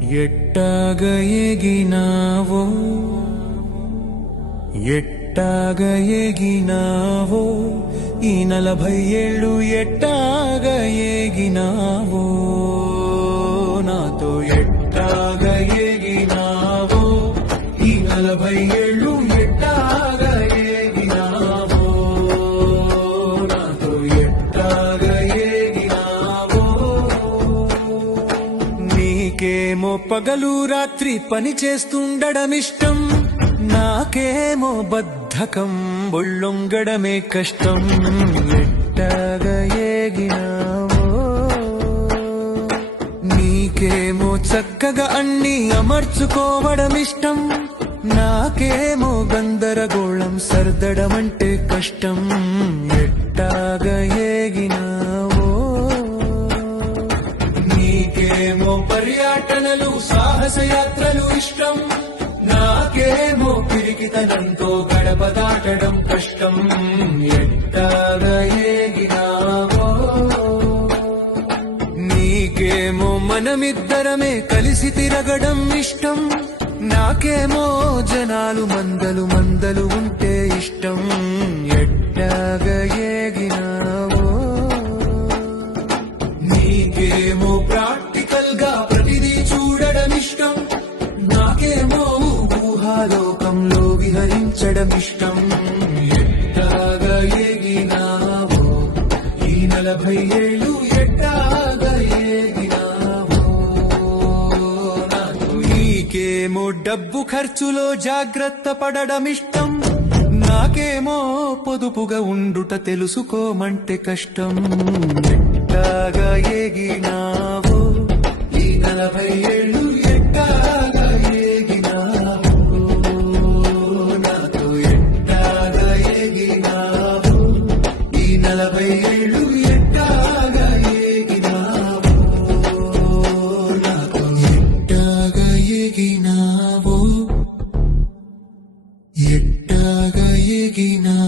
ఎట్టాగ ఎగినావో ఎట్టాగ ఎగినావో ఈ 40 ఏళ్ళు ఎట్టాగ ఎగినావో నాతో ఎట్టాగ ఎగినావో ఈ 40 ఏళ్ళు ఎట్టాగ ఎగినావో నాతో ఎట్టాగ ఎగినావో నీకేమో పగలు రాత్రి పని చేస్తుండడమిష్టం నాకేమో బద్ధకం ఒళ్ళొంగడమే కష్టం ఎట్టాగ ఎగినావో నీకేమో చక్కగా అన్ని అమర్చుకోవడమిష్టం నాకేమో గందరగోళం సర్దడమంటే కష్టం ఎట్టాగ ఎగినావో నీకేమో పర్యటనలు సాహసయాత్రలు ఇష్టం నాకేమో పిరికితనంతో గడప దాటడం కష్టం ఎట్టాగ ఎగినావో నీకేమో మనమిద్దరమే కలిసి తిరగడం ఇష్టం నాకేమో జనాలు మందలు ఉంటే ఇష్టం ఎట్టాగ ఎగినావో నీకేమో ప్రాక్టికల్ గా ప్రతిదీ చూడడం ఇష్టం నాకేమో ఊహాలోకంలో విహరించడం ఇష్టం ఎట్టాగ ఎగినావో ఈ 40 ఏళ్ళు ఎట్టాగ ఎగినావో నాకు నీకేమో డబ్బు ఖర్చులో జాగ్రత్త పడడం ఇష్టం నాకేమో పొదుపుగా ఉండుట తెలుసుకోమంటే కష్టం ఎట్టాగ ఎగినావో ఈ 40 ఏళ్ళు ఎట్టాగ ఎగినావో నాతో ఎట్టాగ ఎగినావో ఈ 40 ఏళ్ళు ఎట్టాగ ఎగినావో నాతో ఎట్టాగ ఎగినావో ఎట్టాగ ఎగినావో